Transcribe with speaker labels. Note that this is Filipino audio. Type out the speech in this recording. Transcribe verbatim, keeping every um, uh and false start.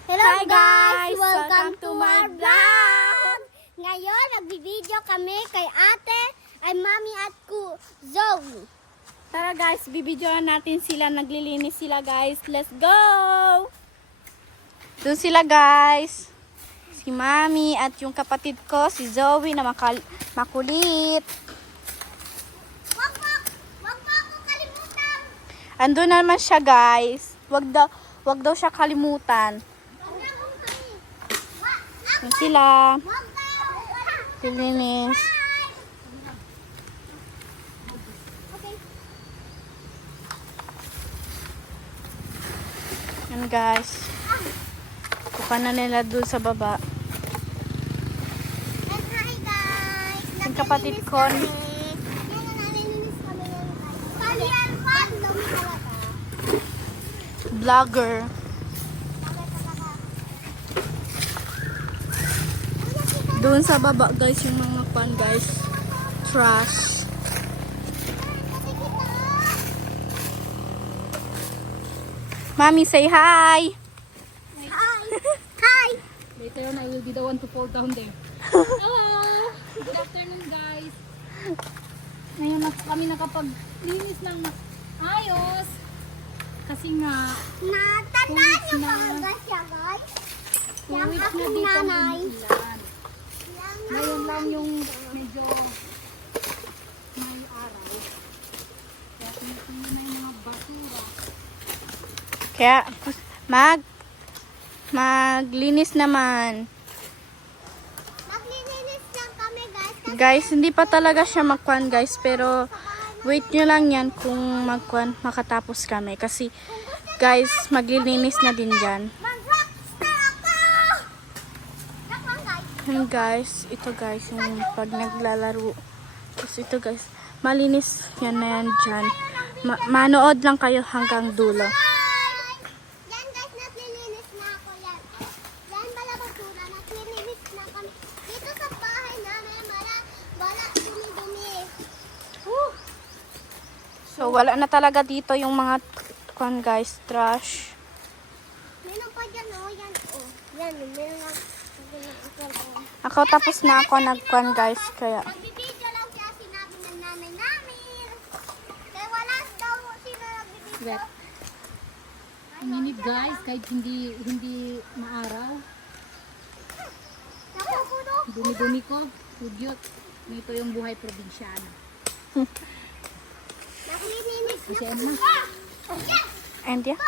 Speaker 1: Hello Hi guys! Welcome, Welcome to my vlog! Ngayon, nagbibideo kami kay ate, ay mami at ku Zoe.
Speaker 2: Tara guys, bibidyoan natin sila. Naglilinis sila guys. Let's go! Doon sila guys. Si mami at yung kapatid ko, si Zoe na makal makulit.
Speaker 1: Wag mo! Wag mo ako kalimutan!
Speaker 2: Andun naman siya guys. Wag daw, wag daw siya kalimutan. Doon sila. Lilinis. Yan guys. Kuka na nila doon sa baba.
Speaker 1: And hi guys!
Speaker 2: Yung kapatid ko.
Speaker 1: Yan na nalilinis kami yan guys. Kalian man! Dumi talaga.
Speaker 2: Vlogger.
Speaker 1: Bakit talaga?
Speaker 2: Doon sa baba guys yung mga pan guys. Trash.
Speaker 1: Kasi kita!
Speaker 2: Mami, say hi!
Speaker 1: Hi! Hi!
Speaker 3: Later on, I will be the one to fall down there. Hello! Good afternoon, guys. Ngayon na kami nakapaglinis ng ayos. Kasi nga,
Speaker 1: Natandaan niyo
Speaker 3: Two weeks
Speaker 1: ba
Speaker 3: na.
Speaker 1: agad siya guys?
Speaker 3: two
Speaker 1: Yung
Speaker 3: weeks na
Speaker 1: aking
Speaker 3: dito ang
Speaker 1: nanay.
Speaker 3: ulan.
Speaker 1: Yung
Speaker 3: Ngayon lang yung medyo may araw. Kaya tinitingnan na yung mga basura.
Speaker 2: Kaya mag maglinis naman.
Speaker 1: Maglilinis lang kami guys. Kasi
Speaker 2: Guys, hindi pa talaga siya magkwan guys, pero wait nyo lang yan kung magkwan makatapos kami kasi guys, maglilinis na din dyan.
Speaker 1: mag-rockstar ako! Nakman guys.
Speaker 2: Yan guys, ito guys, yung pag naglalaro. Tapos ito guys, malinis yan na yan dyan. Ma manood lang kayo hanggang dulo.
Speaker 1: Yan guys, naglilinis na ako yan. Yan pala basura, naglilinis na kami. Dito sa bahay namin, wala, wala dumi-dumi.
Speaker 2: So wala na talaga dito yung mga kwan guys, trash.
Speaker 1: Meron pa dyan oh, yan oh. Yan, meron lang. Meron ako oh.
Speaker 2: Ako tapos na ako nagkwan guys, kaya
Speaker 1: Nagbibideo lang siya, sinabi ng nanay namin. Kaya wala daw sino nagbibideo.
Speaker 3: Wet. Minit, guys, kahit hindi hindi maaraw.
Speaker 1: Nakukulo.
Speaker 3: Dumi-dumi ko, hudyot. Ito yung buhay probinsyano.
Speaker 1: Naglilinis
Speaker 3: Kasi
Speaker 1: na
Speaker 3: ano?
Speaker 2: and yeah.